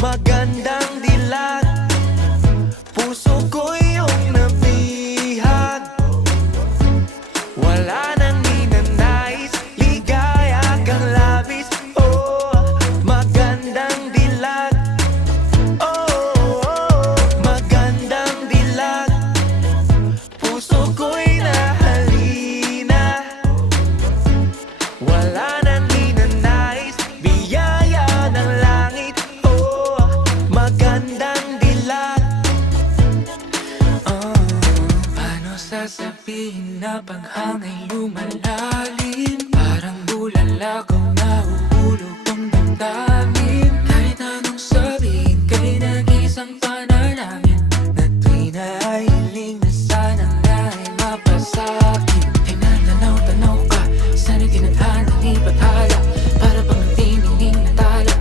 magandang dilag. Puso ko iyong nabihag. Wala nang ninanais, ligaya kang labis. Oh, magandang dilag. Oh, magandang dilag. Puso ko'y nahalina. Wala nang ninanais, biyaya ng langit. Oh, magandang dilag. Paano sasabihin na paghangay lumalalim? Parang bulalakaw na uhulog ang damdamin.